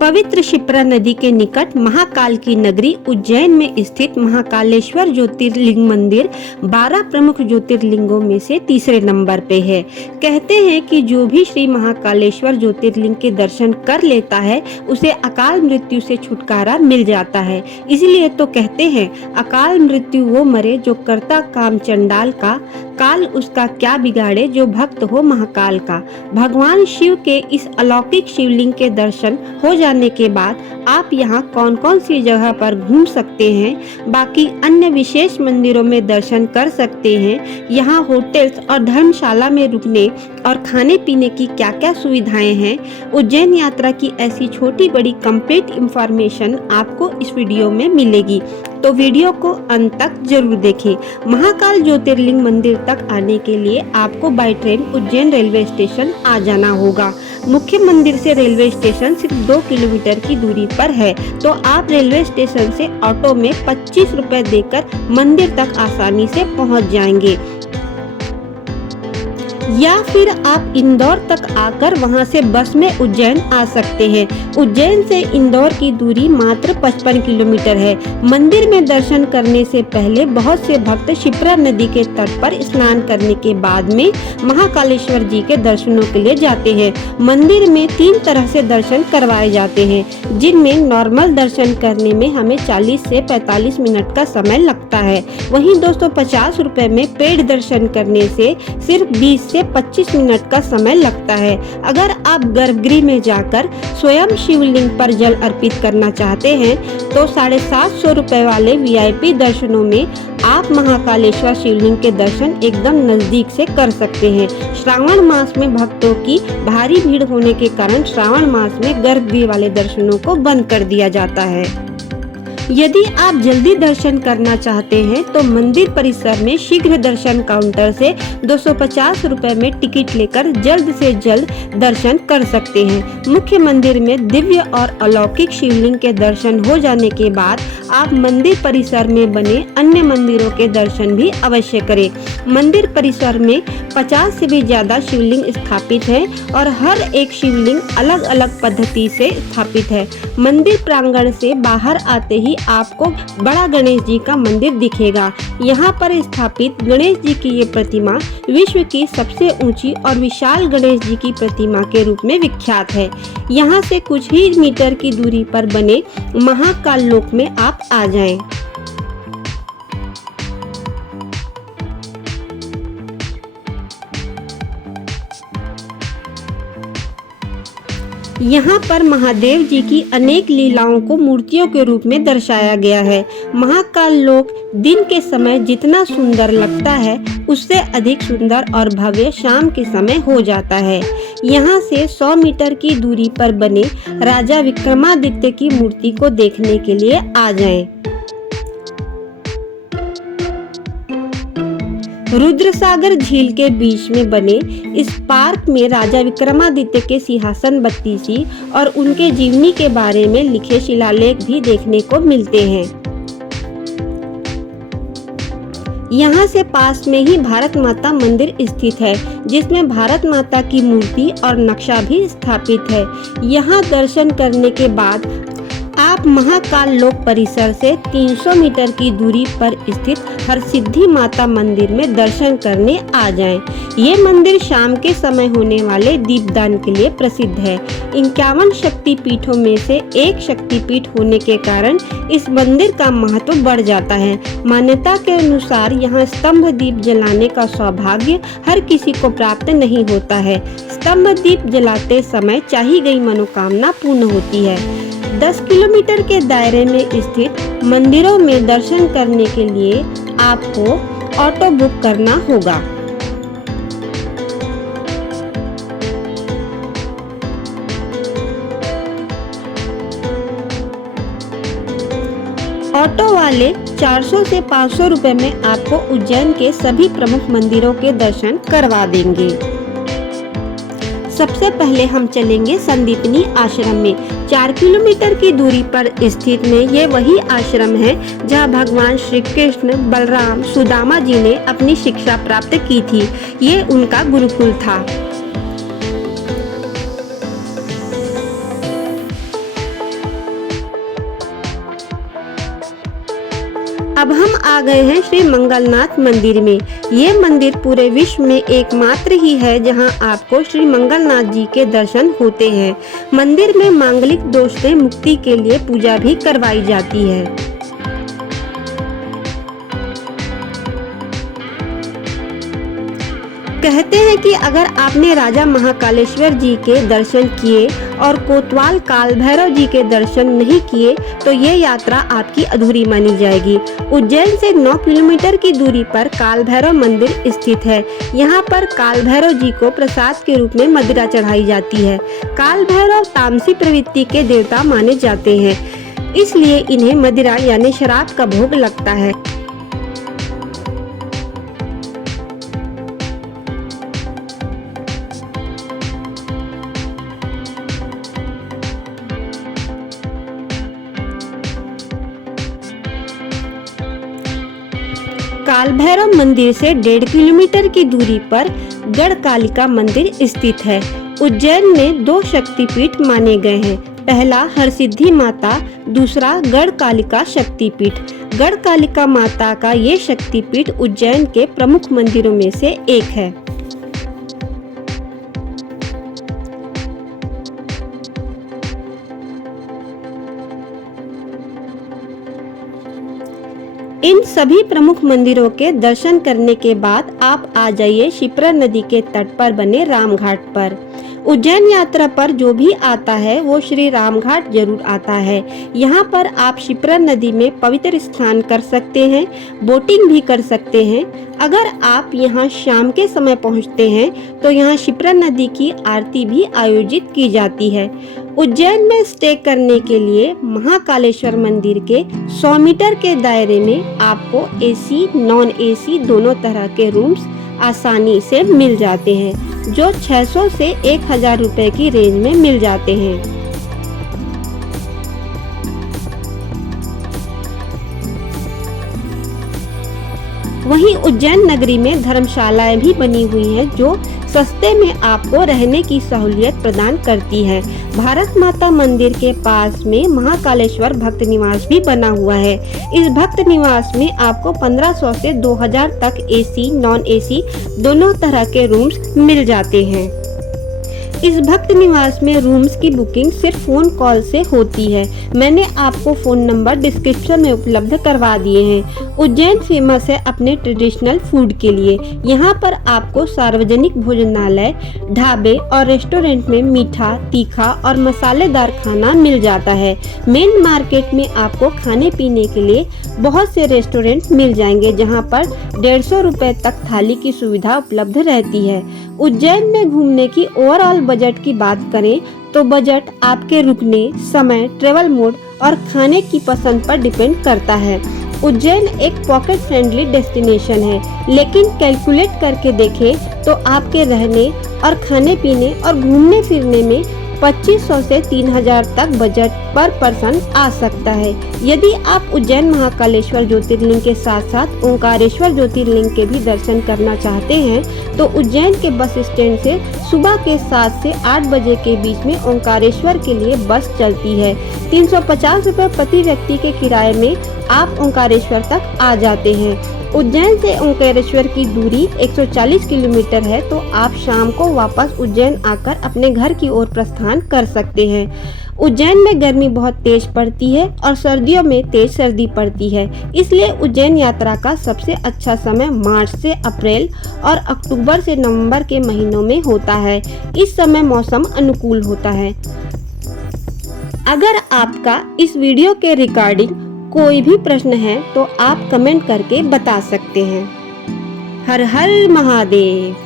पवित्र क्षिप्रा नदी के निकट महाकाल की नगरी उज्जैन में स्थित महाकालेश्वर ज्योतिर्लिंग मंदिर 12 प्रमुख ज्योतिर्लिंगों में से तीसरे नंबर पे है। कहते हैं कि जो भी श्री महाकालेश्वर ज्योतिर्लिंग के दर्शन कर लेता है उसे अकाल मृत्यु से छुटकारा मिल जाता है। इसलिए तो कहते हैं अकाल मृत्यु वो मरे जो करता काम चंडाल का, काल उसका क्या बिगाड़े जो भक्त हो महाकाल का। भगवान शिव के इस अलौकिक शिवलिंग के दर्शन हो जाने के बाद आप यहाँ कौन कौन सी जगह पर घूम सकते हैं, बाकी अन्य विशेष मंदिरों में दर्शन कर सकते हैं, यहाँ होटल्स और धर्मशाला में रुकने और खाने पीने की क्या क्या सुविधाएं हैं, उज्जैन यात्रा की ऐसी छोटी बड़ी कंप्लीट इंफॉर्मेशन आपको इस वीडियो में मिलेगी। तो वीडियो को अंत तक जरूर देखें। महाकाल ज्योतिर्लिंग मंदिर तक आने के लिए आपको by train Ujjain railway station आ जाना होगा। मुख्य मंदिर से रेलवे स्टेशन सिर्फ 2 किलोमीटर की दूरी पर है, तो आप रेलवे स्टेशन से ऑटो में 25 रुपए देकर मंदिर तक आसानी से पहुंच जाएंगे, या फिर आप इंदौर तक आकर वहां से बस में उज्जैन आ सकते हैं। उज्जैन से इंदौर की दूरी मात्र 55 किलोमीटर है। मंदिर में दर्शन करने से पहले बहुत से भक्त क्षिप्रा नदी के तट पर स्नान करने के बाद में महाकालेश्वर जी के दर्शनों के लिए जाते हैं। मंदिर में 3 तरह से दर्शन करवाए जाते हैं, जिनमें नॉर्मल दर्शन करने में हमें 40 से 45 मिनट का समय लगता है। वहीं 250 रुपए में पेड दर्शन करने से सिर्फ 20 से 25 मिनट का समय लगता है। अगर आप गर्भगृह में जाकर स्वयं शिवलिंग पर जल अर्पित करना चाहते हैं तो 750 रुपए वाले VIP दर्शनों में आप महाकालेश्वर शिवलिंग के दर्शन एकदम नजदीक से कर सकते हैं। श्रावण मास में भक्तों की भारी भीड़ होने के कारण श्रावण मास में गर्भगृह वाले दर्शनों को बंद कर दिया जाता है। यदि आप जल्दी दर्शन करना चाहते हैं तो मंदिर परिसर में शीघ्र दर्शन काउंटर से 250 रुपए में टिकट लेकर जल्द से जल्द दर्शन कर सकते हैं। मुख्य मंदिर में दिव्य और अलौकिक शिवलिंग के दर्शन हो जाने के बाद आप मंदिर परिसर में बने अन्य मंदिरों के दर्शन भी अवश्य करें। मंदिर परिसर में 50 से भी ज्यादा शिवलिंग स्थापित है और हर एक शिवलिंग अलग अलग पद्धति से स्थापित है। मंदिर प्रांगण से बाहर आते ही आपको बड़ा गणेश जी का मंदिर दिखेगा। यहाँ पर स्थापित गणेश जी की ये प्रतिमा विश्व की सबसे ऊंची और विशाल गणेश जी की प्रतिमा के रूप में विख्यात है। यहाँ से कुछ ही मीटर की दूरी पर बने महाकाल लोक में आप आ जाएं। यहाँ पर महादेव जी की अनेक लीलाओं को मूर्तियों के रूप में दर्शाया गया है। महाकाल लोक दिन के समय जितना सुंदर लगता है उससे अधिक सुंदर और भव्य शाम के समय हो जाता है। यहाँ से 100 मीटर की दूरी पर बने राजा विक्रमादित्य की मूर्ति को देखने के लिए आ जाएं। रुद्रसागर झील के बीच में बने इस पार्क में राजा विक्रमादित्य के सिंहासन बत्तीसी और उनके जीवनी के बारे में लिखे शिलालेख भी देखने को मिलते हैं। यहाँ से पास में ही भारत माता मंदिर स्थित है, जिसमें भारत माता की मूर्ति और नक्शा भी स्थापित है। यहाँ दर्शन करने के बाद आप महाकाल लोक परिसर से 300 मीटर की दूरी पर स्थित हरसिद्धि माता मंदिर में दर्शन करने आ जाएं। ये मंदिर शाम के समय होने वाले दीपदान के लिए प्रसिद्ध है। 51 शक्ति पीठों में से एक शक्तिपीठ होने के कारण इस मंदिर का महत्व बढ़ जाता है। मान्यता के अनुसार यहाँ स्तंभ दीप जलाने का सौभाग्य हर किसी को प्राप्त नहीं होता है। स्तंभ दीप जलाते समय चाही गई मनोकामना पूर्ण होती है। 10 किलोमीटर के दायरे में स्थित मंदिरों में दर्शन करने के लिए आपको ऑटो बुक करना होगा। ऑटो वाले 400 से 500 रुपए में आपको उज्जैन के सभी प्रमुख मंदिरों के दर्शन करवा देंगे। सबसे पहले हम चलेंगे संदीपनी आश्रम में। 4 किलोमीटर की दूरी पर स्थित में ये वही आश्रम है जहाँ भगवान श्री कृष्ण, बलराम, सुदामा जी ने अपनी शिक्षा प्राप्त की थी। ये उनका गुरुकुल था। अब हम आ गए हैं श्री मंगलनाथ मंदिर में। ये मंदिर पूरे विश्व में एकमात्र ही है जहां आपको श्री मंगलनाथ जी के दर्शन होते हैं। मंदिर में मांगलिक दोष से मुक्ति के लिए पूजा भी करवाई जाती है। कहते हैं कि अगर आपने राजा महाकालेश्वर जी के दर्शन किए और कोतवाल काल भैरव जी के दर्शन नहीं किए तो ये यात्रा आपकी अधूरी मानी जाएगी। उज्जैन से 9 किलोमीटर की दूरी पर काल भैरव मंदिर स्थित है। यहाँ पर काल भैरव जी को प्रसाद के रूप में मदिरा चढ़ाई जाती है। काल भैरव तामसी प्रवृत्ति के देवता माने जाते हैं, इसलिए इन्हें मदिरा यानी शराब का भोग लगता है। काल भैरव मंदिर से 1.5 किलोमीटर की दूरी पर गढ़कालिका मंदिर स्थित है। उज्जैन में 2 शक्तिपीठ माने गए हैं। पहला हरसिद्धि माता, दूसरा गढ़कालिका शक्तिपीठ। गढ़कालिका माता का ये शक्तिपीठ उज्जैन के प्रमुख मंदिरों में से एक है। इन सभी प्रमुख मंदिरों के दर्शन करने के बाद आप आ जाइए शिप्रा नदी के तट पर बने रामघाट पर। उज्जैन यात्रा पर जो भी आता है वो श्री रामघाट जरूर आता है। यहाँ पर आप शिप्रा नदी में पवित्र स्नान कर सकते हैं, बोटिंग भी कर सकते हैं। अगर आप यहाँ शाम के समय पहुँचते हैं तो यहाँ शिप्रा नदी की आरती भी आयोजित की जाती है। उज्जैन में स्टे करने के लिए महाकालेश्वर मंदिर के 100 मीटर के दायरे में आपको एसी, नॉन एसी दोनों तरह के रूम्स आसानी से मिल जाते हैं, जो 600 से 1000 रुपए की रेंज में मिल जाते हैं। वहीं उज्जैन नगरी में धर्मशालाएं भी बनी हुई हैं जो सस्ते में आपको रहने की सहूलियत प्रदान करती है। भारत माता मंदिर के पास में महाकालेश्वर भक्त निवास भी बना हुआ है। इस भक्त निवास में आपको 1500 से 2000 तक एसी, नॉन एसी दोनों तरह के रूम्स मिल जाते हैं। इस भक्त निवास में रूम्स की बुकिंग सिर्फ फोन कॉल से होती है। मैंने आपको फोन नंबर डिस्क्रिप्शन में उपलब्ध करवा दिए हैं। उज्जैन फेमस है अपने ट्रेडिशनल फूड के लिए। यहाँ पर आपको सार्वजनिक भोजनालय, ढाबे और रेस्टोरेंट में मीठा, तीखा और मसालेदार खाना मिल जाता है। मेन मार्केट में आपको खाने पीने के लिए बहुत से रेस्टोरेंट मिल जाएंगे जहाँ पर 150 रुपए तक थाली की सुविधा उपलब्ध रहती है। उज्जैन में घूमने की ओवरऑल बजट की बात करें तो बजट आपके रुकने, समय, ट्रेवल मोड और खाने की पसंद पर डिपेंड करता है। उज्जैन एक पॉकेट फ्रेंडली डेस्टिनेशन है, लेकिन कैलकुलेट करके देखें तो आपके रहने और खाने पीने और घूमने फिरने में 2500 से 3000 तक बजट पर पर्सन आ सकता है। यदि आप उज्जैन महाकालेश्वर ज्योतिर्लिंग के साथ साथ ओंकारेश्वर ज्योतिर्लिंग के भी दर्शन करना चाहते हैं तो उज्जैन के बस स्टैंड से सुबह के 7 से 8 बजे के बीच में ओंकारेश्वर के लिए बस चलती है। 350 रुपये प्रति व्यक्ति के किराए में आप ओंकारेश्वर तक आ जाते हैं। उज्जैन से ओंकारेश्वर की दूरी 140 किलोमीटर है, तो आप शाम को वापस उज्जैन आकर अपने घर की ओर प्रस्थान कर सकते हैं। उज्जैन में गर्मी बहुत तेज पड़ती है और सर्दियों में तेज सर्दी पड़ती है, इसलिए उज्जैन यात्रा का सबसे अच्छा समय मार्च से अप्रैल और अक्टूबर से नवंबर के महीनों में होता है। इस समय मौसम अनुकूल होता है। अगर आपका इस वीडियो के रिगार्डिंग कोई भी प्रश्न है तो आप कमेंट करके बता सकते हैं। हर हर महादेव।